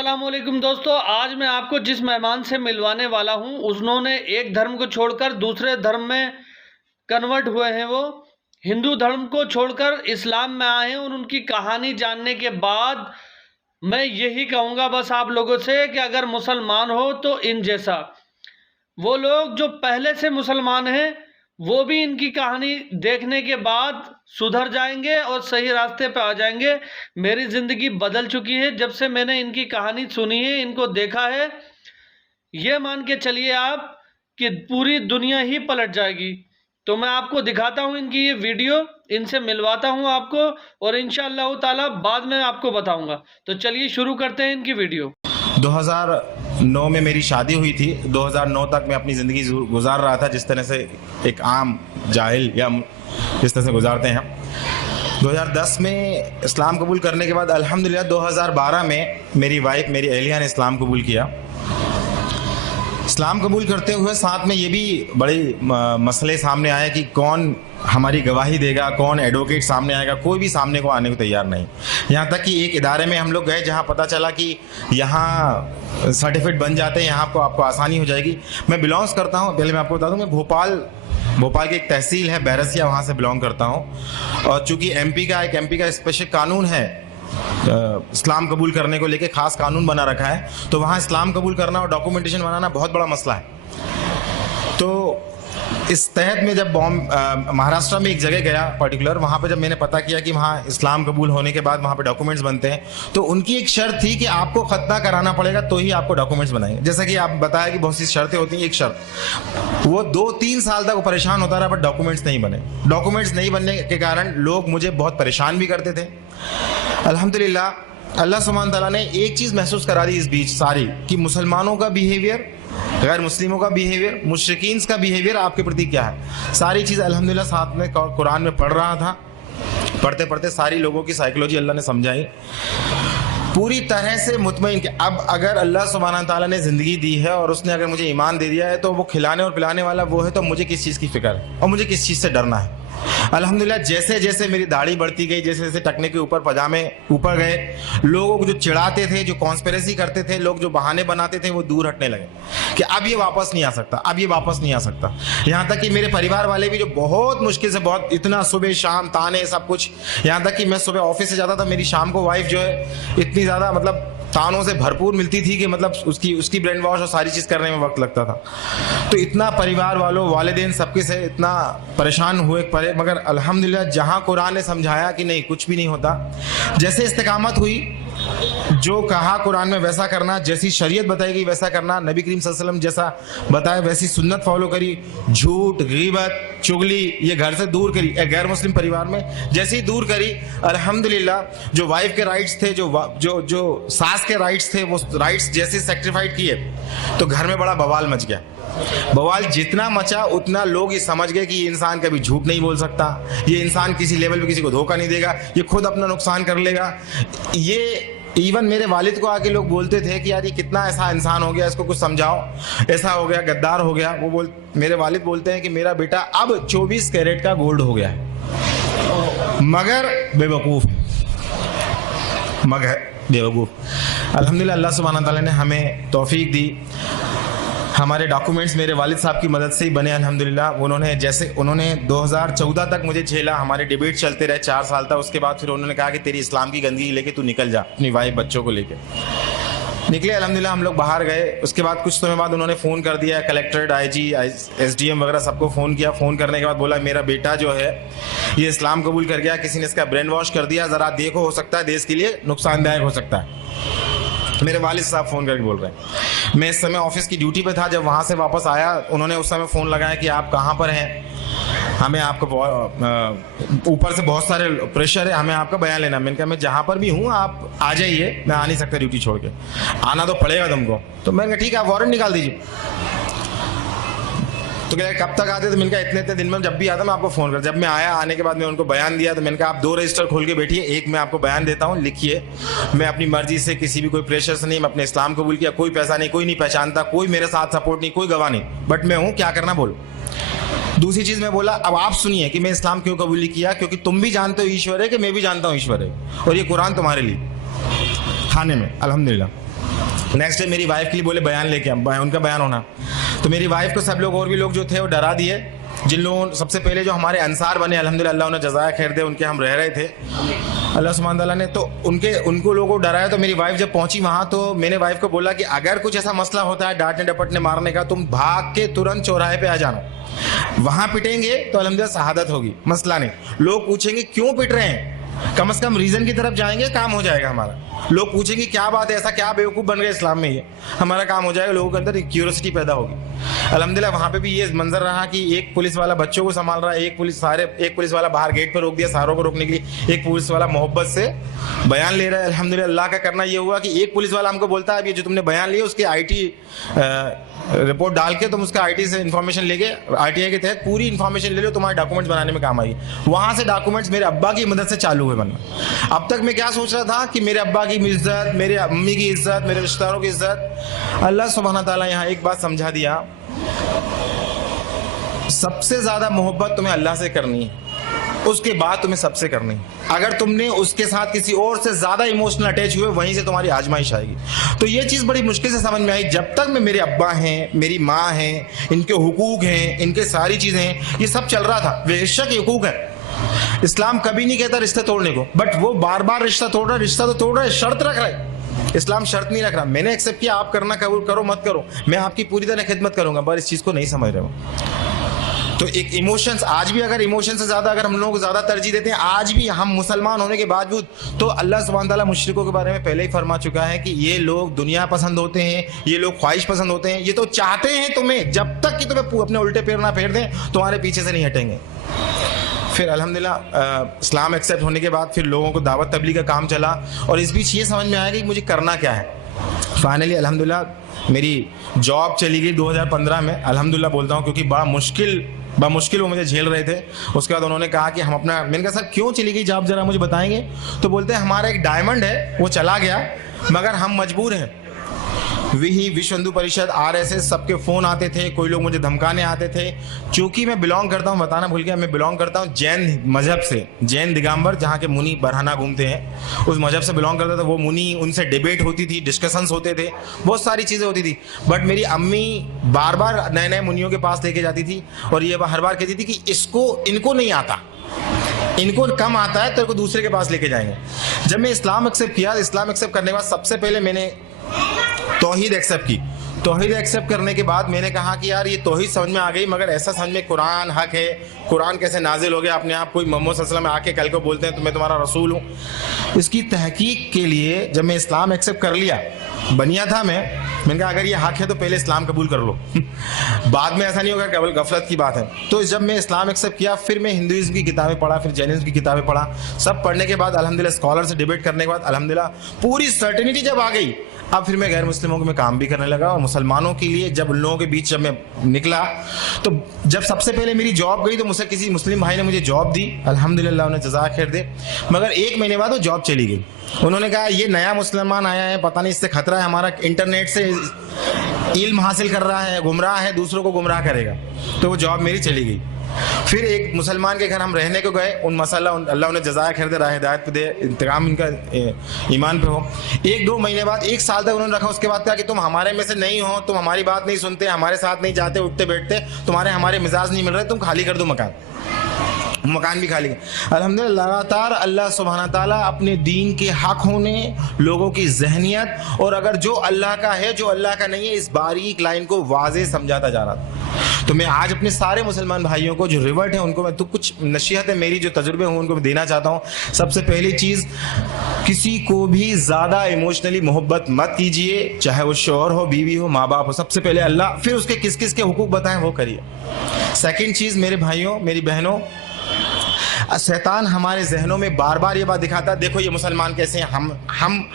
अस्सलाम वालेकुम दोस्तों, आज मैं आपको जिस मेहमान से मिलवाने वाला हूं, उन्होंने एक धर्म को छोड़कर दूसरे धर्म में कन्वर्ट हुए हैं। वो हिंदू धर्म को छोड़कर इस्लाम में आए हैं और उनकी कहानी जानने के बाद मैं यही कहूँगा बस आप लोगों से कि अगर मुसलमान हो तो इन जैसा। वो लोग जो पहले से मुसलमान हैं वो भी इनकी कहानी देखने के बाद सुधर जाएंगे और सही रास्ते पे आ जाएंगे। मेरी ज़िंदगी बदल चुकी है जब से मैंने इनकी कहानी सुनी है, इनको देखा है। ये मान के चलिए आप कि पूरी दुनिया ही पलट जाएगी। तो मैं आपको दिखाता हूँ इनकी ये वीडियो, इनसे मिलवाता हूँ आपको और इंशाअल्लाह ताला बाद में आपको बताऊँगा। तो चलिए शुरू करते हैं इनकी वीडियो। 2009 में मेरी शादी हुई थी। 2009 तक मैं अपनी ज़िंदगी गुजार रहा था जिस तरह से एक आम जाहिल या जिस तरह से गुजारते हैं। 2010 में इस्लाम कबूल करने के बाद अल्हम्दुलिल्लाह 2012 में मेरी वाइफ, मेरी अहलिया ने इस्लाम कबूल किया। इस्लाम कबूल करते हुए साथ में ये भी बड़े मसले सामने आए कि कौन हमारी गवाही देगा, कौन एडवोकेट सामने आएगा। कोई भी सामने को आने को तैयार नहीं। यहाँ तक कि एक इदारे में हम लोग गए जहाँ पता चला कि यहाँ सर्टिफिकेट बन जाते हैं, यहाँ आपको आसानी हो जाएगी। मैं बिलोंग्स करता हूँ, पहले मैं आपको बता दूँ, मैं भोपाल की एक तहसील है बैरसिया, वहाँ से बिलोंग करता हूँ। और चूँकि एमपी का स्पेशल कानून है इस्लाम कबूल करने को लेके, खास कानून बना रखा है, तो वहाँ इस्लाम कबूल करना और डॉक्यूमेंटेशन बनाना बहुत बड़ा मसला है। तो इस तहत में जब महाराष्ट्र में एक जगह गया पर्टिकुलर, वहाँ पे जब मैंने पता किया कि वहाँ इस्लाम कबूल होने के बाद वहाँ पे डॉक्यूमेंट्स बनते हैं, तो उनकी एक शर्त थी कि आपको खतना कराना पड़ेगा तो ही आपको डॉक्यूमेंट्स बनाएंगे। जैसा कि आप बताया कि बहुत सी शर्तें होती हैं, एक शर्त वो 2-3 साल तक वो परेशान होता रहा बट डॉक्यूमेंट्स नहीं बने। डॉक्यूमेंट्स नहीं बनने के कारण लोग मुझे बहुत परेशान भी करते थे। अल्हम्दुलिल्लाह अल्लाह सुब्हान तआला ने एक चीज़ महसूस करा दी इस बीच सारी, कि मुसलमानों का बिहेवियर, गैर मुस्लिमों का बिहेवियर, मुश्रिकीन का बिहेवियर आपके प्रति क्या है। सारी चीज़ अल्हम्दुलिल्लाह साथ में कुरान में पढ़ रहा था। पढ़ते पढ़ते सारी लोगों की साइकोलॉजी अल्लाह ने समझाई, पूरी तरह से मुतमईन कि अब अगर अल्लाह सुब्हान तआला ने ज़िंदगी दी है और उसने अगर मुझे ईमान दे दिया है तो वो खिलाने और पिलाने वाला वो है, तो मुझे किस चीज़ की फ़िक्र है और मुझे किस चीज़ से डरना है। अल्हम्दुलिल्लाह जैसे जैसे मेरी दाढ़ी बढ़ती गई, जैसे जैसे टकने के ऊपर पजामे ऊपर गए, लोगों को जो चिढ़ाते थे, जो कॉन्स्पिरेसी करते थे, लोग जो बहाने बनाते थे, वो दूर हटने लगे कि अब ये वापस नहीं आ सकता, अब ये वापस नहीं आ सकता। यहाँ तक कि मेरे परिवार वाले भी जो बहुत मुश्किल से, बहुत इतना सुबह शाम ताने सब कुछ, यहाँ तक कि मैं सुबह ऑफिस से जाता था, मेरी शाम को वाइफ जो है इतनी ज़्यादा मतलब तानों से भरपूर मिलती थी कि मतलब उसकी ब्रेन वॉश और सारी चीज़ करने में वक्त लगता था। तो इतना परिवार वालों, वालिदैन सबके से इतना परेशान हुए परे, मगर अल्हम्दुलिल्लाह जहाँ कुरान ने समझाया कि नहीं कुछ भी नहीं होता, जैसे इस्तिकामत हुई, जो कहा कुरान में वैसा करना, जैसी शरीयत बताई गई वैसा करना, नबी करीम सल्लल्लाहु अलैहि वसल्लम जैसा बताया वैसी सुन्नत फॉलो करी, झूठ, गीबत, चुगली ये घर से दूर करी, एक गैर मुस्लिम परिवार में जैसे ही दूर करी, अल्हम्दुलिल्लाह जो वाइफ के राइट्स थे, जो सास के राइट्स थे, वो राइट्स जैसे सेक्रीफाइड किए तो घर में बड़ा बवाल मच गया। बवाल जितना मचा उतना लोग ये समझ गए कि ये इंसान कभी झूठ नहीं बोल सकता, ये इंसान किसी लेवल पे किसी को धोखा नहीं देगा, ये खुद अपना नुकसान कर लेगा। ये इवन मेरे वालिद को आके लोग बोलते थे कि यार ये कितना ऐसा इंसान हो गया, इसको कुछ समझाओ, ऐसा हो गया, गद्दार हो गया। मेरे वालिद बोलते हैं कि मेरा बेटा अब 24 कैरेट का गोल्ड हो गया है, मगर बेवकूफ़। अल्हम्दुलिल्लाह अल्लाह सुब्हान तआला ने हमें तौफीक दी। हमारे डॉक्यूमेंट्स मेरे वालिद साहब की मदद से ही बने अल्हम्दुलिल्लाह। उन्होंने 2014 तक मुझे झेला, हमारे डिबेट चलते रहे 4 साल तक। उसके बाद फिर उन्होंने कहा कि तेरी इस्लाम की गंदगी लेके तू निकल जा, अपनी वाइफ बच्चों को लेके निकले। अल्हम्दुलिल्लाह हम लोग बाहर गए। उसके बाद कुछ समय बाद उन्होंने फ़ोन कर दिया, कलेक्टर, IG, SDM वगैरह सबको फ़ोन किया। फ़ोन करने के बाद बोला मेरा बेटा जो है ये इस्लाम कबूल कर गया, किसी ने इसका ब्रेन वॉश कर दिया, ज़रा देखो, हो सकता है देश के लिए नुकसानदायक हो सकता है। मेरे वालिद साहब फ़ोन करके बोल रहे हैं। मैं इस समय ऑफिस की ड्यूटी पे था। जब वहाँ से वापस आया उन्होंने उस समय फ़ोन लगाया कि आप कहाँ पर हैं, हमें आपको ऊपर से बहुत सारे प्रेशर है, हमें आपका बयान लेना। मैंने कहा मैं जहाँ पर भी हूँ आप आ जाइए, मैं आ नहीं सकता ड्यूटी छोड़ के, आना तो पड़ेगा तुमको। तो मैंने कहा ठीक है आप वारंट निकाल दीजिए। तो क्या कब तक आते? तो मैंने कहा इतने दिन में जब भी आता मैं आपको फ़ोन कर। जब मैं आया, आने के बाद मैं उनको बयान दिया तो मैंने कहा आप 2 रजिस्टर खोल के बैठिए, एक मैं आपको बयान देता हूँ, लिखिए। मैं अपनी मर्जी से, किसी भी कोई प्रेशर से नहीं, मैं अपने इस्लाम कबूल किया, कोई पैसा नहीं, कोई नहीं पहचानता, कोई मेरे साथ सपोर्ट नहीं, कोई गवाह नहीं, बट मैं हूँ, क्या करना बोलो। दूसरी चीज़ मैं बोला अब आप सुनिए कि मैं इस्लाम क्यों कबूल किया, क्योंकि तुम भी जानते हो ईश्वर है कि मैं भी जानता हूँ ईश्वर है, और ये कुरान तुम्हारे लिए खाने में। अल्हम्दुलिल्लाह नेक्स्ट डे मेरी वाइफ के लिए बोले बयान लेके उनका बयान होना, तो मेरी वाइफ को सब लोग और भी लोग जो थे वो डरा दिए। जिन लोगों सबसे पहले जो हमारे अंसार बने अल्हम्दुलिल्लाह, अल्लाह उन्हें जज़ाया खैर दे, उनके हम रह रहे थे अल्लाह सुब्हान ताला ने, तो उनको लोगों को डराया। तो मेरी वाइफ जब पहुंची वहां, तो मैंने वाइफ को बोला कि अगर कुछ ऐसा मसला होता है डांटने डपटने मारने का, तुम भाग के तुरंत चौराहे पे आ जाना, वहां पिटेंगे तो अल्हम्दुलिल्लाह शहादत होगी, मसला नहीं। लोग पूछेंगे क्यों पिट रहे हैं, कम से कम रीजन की तरफ जाएंगे, काम हो जाएगा हमारा। लोग पूछेंगे क्या बात है, ऐसा क्या बेवकूफ़ बन गए इस्लाम में, ये हमारा काम हो जाएगा, लोगों के अंदर क्यूरियोसिटी पैदा होगी। अल्हम्दुलिल्लाह वहाँ पे भी ये मंजर रहा कि एक पुलिस वाला बच्चों को संभाल रहा है, एक पुलिस वाला बाहर गेट पर रोक दिया सारों को रोकने के लिए, एक पुलिस वाला मोहब्बत से बयान ले रहा है। अल्हम्दुलिल्लाह अल्लाह का करना ये हुआ कि एक पुलिस वाला हमको बोलता है, अब ये जो तुमने बयान लिया उसके IT रिपोर्ट डाल के तुम उसका IT से इन्फॉर्मेशन लेके RTI के तहत पूरी इन्फॉर्मेशन ले लो, तुम्हारे डॉक्यूमेंट्स बनाने में काम आएगी। वहाँ से डॉक्यूमेंट्स मेरे अब्बा की मदद से चालू हुए बनना। अब तक मैं क्या सोच रहा था कि मेरे अब्बा की इज्जत, मेरे अम्मी की इज्जत, मेरे रिश्तेदारों की इज्जत, अल्लाह सुब्हान ताला यहाँ एक बात समझा दिया, सबसे ज्यादा मोहब्बत तुम्हें अल्लाह से करनी है, उसके बाद तुम्हें सबसे करनी है। अगर तुमने उसके साथ किसी और से ज्यादा इमोशनल अटैच हुए, वहीं से तुम्हारी आजमाइश आएगी। तो ये चीज बड़ी मुश्किल से समझ में आई। जब तक मैं, मेरे अब्बा हैं, मेरी माँ हैं, इनके हुकूक हैं, इनके सारी चीजें हैं, ये सब चल रहा था, बेशक हुकूक है। इस्लाम कभी नहीं कहता रिश्ते तोड़ने को, बट वो बार बार रिश्ता तोड़ रहा है, रिश्ता तो तोड़ रहा है, शर्त रख रहा है। इस्लाम शर्त नहीं रख रहा। मैंने एक्सेप्ट किया, आप करना कबूल करो मत करो, मैं आपकी पूरी तरह खिदमत करूंगा, पर इस चीज को नहीं समझ रहे हो। तो एक इमोशंस, आज भी अगर इमोशन से ज्यादा अगर हम लोग ज्यादा तरजीह देते हैं, आज भी हम मुसलमान होने के बावजूद, तो अल्लाह सुब्हान ताला मुशरिकों के बारे में पहले ही फरमा चुका है कि ये लोग दुनिया पसंद होते हैं, ये लोग ख्वाहिश पसंद होते हैं, ये तो चाहते हैं तुम्हें, जब तक कि तुम्हें अपने उल्टे पैर ना फेर दें, तुम्हारे पीछे से नहीं हटेंगे। फिर अल्हम्दुलिल्लाह इस्लाम एक्सेप्ट होने के बाद फिर लोगों को दावत तबलीग का काम चला, और इस बीच ये समझ में आया कि मुझे करना क्या है। फाइनली अल्हम्दुलिल्लाह मेरी जॉब चली गई 2015 में, अल्हम्दुलिल्लाह बोलता हूँ, क्योंकि बड़ा मुश्किल वो मुझे झेल रहे थे। उसके बाद उन्होंने कहा कि हम अपना, मैंने कहा सर क्यों चली गई जॉब, जरा मुझे बताएंगे। तो बोलते हैं हमारा एक डायमंड है वो चला गया, मगर हम मजबूर हैं। विश्व हिंदू परिषद, RSS सबके फ़ोन आते थे, कोई लोग मुझे धमकाने आते थे। चूँकि मैं बिलोंग करता हूँ, बताना भूल गया, मैं बिलोंग करता हूँ जैन मजहब से, जैन दिगंबर, जहाँ के मुनि बरहाना घूमते हैं, उस मजहब से बिलोंग करता था। वो मुनि, उनसे डिबेट होती थी, डिस्कशंस होते थे, बहुत सारी चीज़ें होती थी। बट मेरी अम्मी बार बार नए नए मुनियों के पास लेके जाती थी, और ये हर बार कहती थी कि इनको नहीं आता, इनको कम आता है, तेरे को दूसरे के पास लेके जाएंगे। जब मैं इस्लाम एक्सेप्ट किया, इस्लाम एक्सेप्ट करने के बाद सबसे पहले मैंने तौहीद एक्सेप्ट की। तौहीद एक्सेप्ट करने के बाद मैंने कहा कि यार ये तौहीद समझ में आ गई, मगर ऐसा समझ में कुरान हक है, कुरान कैसे नाजिल हो गया अपने आप, कोई मोहम्मद सल्लल्लाहु अलैहि वसल्लम आके कल को बोलते हैं तो मैं तुम्हारा रसूल हूँ। इसकी तहकीक के लिए जब मैं इस्लाम एक्सेप्ट कर लिया, बनिया था मैंने कहा अगर ये हक है तो पहले इस्लाम कबूल कर लो बाद में ऐसा नहीं होगा, केवल गफलत की बात है। तो जब मैं इस्लाम एक्सेप्ट किया, फिर मैं हिंदुइज्म की किताबें पढ़ा, फिर जैनिज्म की किताबें पढ़ा। सब पढ़ने के बाद अल्हम्दुलिल्लाह स्कॉलर से डिबेट करने के बाद अल्हम्दुलिल्लाह पूरी सर्टेनिटी जब आ गई, अब फिर मैं गैर मुस्लिमों में काम भी करने लगा। और मुसलमानों के लिए जब उन लोगों के बीच जब मैं निकला, तो जब सबसे पहले मेरी जॉब गई तो मुझसे किसी मुस्लिम भाई ने मुझे जॉब दी, अल्हम्दुलिल्लाह उन्हें जज़ा खैर दे। मगर 1 महीने बाद वो जॉब चली गई। उन्होंने कहा ये नया मुसलमान आया है, पता नहीं इससे खतरा है, हमारा इंटरनेट से इल्म हासिल कर रहा है, गुमराह है, दूसरों को गुमराह करेगा। तो वो जॉब मेरी चली गई। फिर एक मुसलमान के घर हम रहने को गए, उन मसाला अल्लाह उन्हें जज़ाया खैर दे, राह हिदायत पे दे, इंतकाम इनका ईमान पे हो। 1-2 महीने बाद, 1 साल तक उन्होंने रखा। उसके बाद कहा कि तुम हमारे में से नहीं हो, तुम हमारी बात नहीं सुनते, हमारे साथ नहीं जाते, उठते बैठते, हमारे मिजाज नहीं मिल रहे, तुम खाली कर दो मकान भी खाली। अल्हम्दुलिल्लाह लगातार अल्लाह सुब्हाना ताला अपने दीन के हक होने, लोगों की जहनियत, और अगर जो अल्लाह का है जो अल्लाह का नहीं है, इस बारीक लाइन को वाज़े समझाता जा रहा था। तो मैं आज अपने सारे मुसलमान भाइयों को जो रिवर्ट है उनको मैं तो कुछ नसीहतें मेरी जो तजुर्बे हों उनको मैं देना चाहता हूँ। सबसे पहली चीज़, किसी को भी ज़्यादा इमोशनली मोहब्बत मत कीजिए, चाहे वो शौहर हो, बीवी हो, माँ बाप हो। सबसे पहले अल्लाह, फिर उसके किस किस के हुकूक बताएं वो करिए। सेकेंड चीज़, मेरे भाइयों मेरी बहनों, शैतान हमारे जहनों में बार बार ये बात दिखाता है, देखो ये मुसलमान कैसे हैं,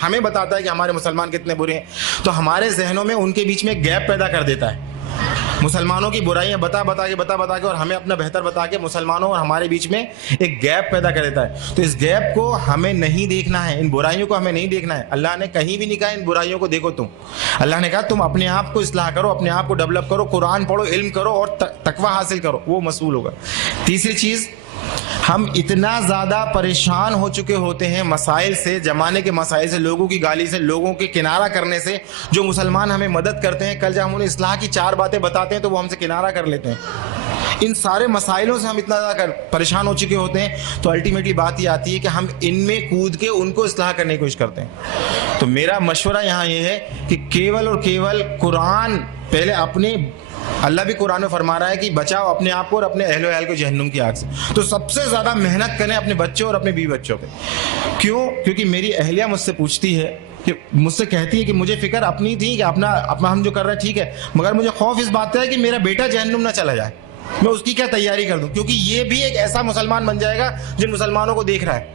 हमें बताता है कि हमारे मुसलमान कितने बुरे हैं। तो हमारे जहनों में उनके बीच में गैप पैदा कर देता है, मुसलमानों की बुराइयां बता बता के और हमें अपना बेहतर बता के मुसलमानों और हमारे बीच में एक गैप पैदा कर देता है। तो इस गैप को हमें नहीं देखना है, इन बुराइयों को हमें नहीं देखना है। अल्लाह ने कहीं भी नहीं कहा इन बुराइयों को देखो तुम, अल्लाह ने कहा तुम अपने आप को इस्लाह करो, अपने आप को डेवलप करो, कुरान पढ़ो, इल्म करो और तकवा हासिल करो, वो मसूल होगा। तीसरी चीज़, हम इतना ज़्यादा परेशान हो चुके होते हैं मसाइल से, ज़माने के मसाइल से, लोगों की गाली से, लोगों के किनारा करने से। जो मुसलमान हमें मदद करते हैं, कल जब हम उन्हें इस्लाह की 4 बातें बताते हैं तो वो हमसे किनारा कर लेते हैं। इन सारे मसाइलों से हम इतना ज़्यादा परेशान हो चुके होते हैं, तो अल्टीमेटली बात ये आती है कि हम इनमें कूद के उनको इस्लाह करने की कोशिश करते हैं। तो मेरा मशवरा यहाँ ये है कि केवल और केवल कुरान पहले अपने, अल्लाह भी कुरान में फरमा रहा है कि बचाओ अपने आप को और अपने अहलो अहल को जहन्नुम की आग से। तो सबसे ज़्यादा मेहनत करें अपने बच्चों और अपने बीवी बच्चों पे। क्यों? क्योंकि मेरी अहलिया मुझसे पूछती है, कि मुझसे कहती है कि मुझे फिक्र अपनी थी कि अपना हम जो कर रहे हैं ठीक है, मगर मुझे खौफ इस बात का है कि मेरा बेटा जहन्नुम ना चला जाए, मैं उसकी क्या तैयारी कर दूं, क्योंकि ये भी एक ऐसा मुसलमान बन जाएगा जिन मुसलमानों को देख रहा है।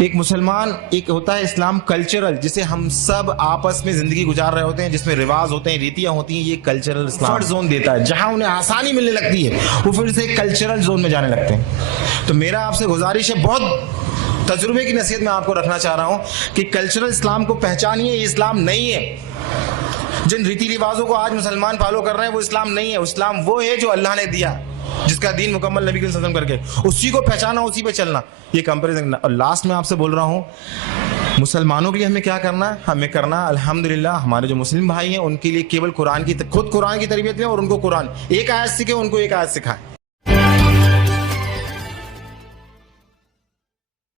एक मुसलमान, एक होता है इस्लाम कल्चरल, जिसे हम सब आपस में जिंदगी गुजार रहे होते हैं, जिसमें रिवाज होते हैं, रीतियां होती हैं। ये कल्चरल इस्लाम जोन देता है, जहां उन्हें आसानी मिलने लगती है वो फिर से कल्चरल जोन में जाने लगते हैं। तो मेरा आपसे गुजारिश है, बहुत तजुर्बे की नसीहत मैं आपको रखना चाह रहा हूं कि कल्चरल इस्लाम को पहचानिए। ये इस्लाम नहीं है। जिन रीति रिवाजों को आज मुसलमान फॉलो कर रहे हैं वो इस्लाम नहीं है। इस्लाम वो है जो अल्लाह ने दिया, जिसका दीन मुकम्मल नबी सल्लल्लाहु अलैहि वसल्लम करके, उसी को पहचाना, उसी पे चलना, ये कंपैरिजन। और लास्ट में आपसे बोल रहा हूँ, मुसलमानों के लिए हमें क्या करना है? हमें करना अल्हम्दुलिल्लाह, हमारे जो मुस्लिम भाई हैं उनके लिए केवल कुरान की, खुद कुरान की तरबियत लें और उनको कुरान एक आयत सीखे, उनको एक आयत सिखाएं।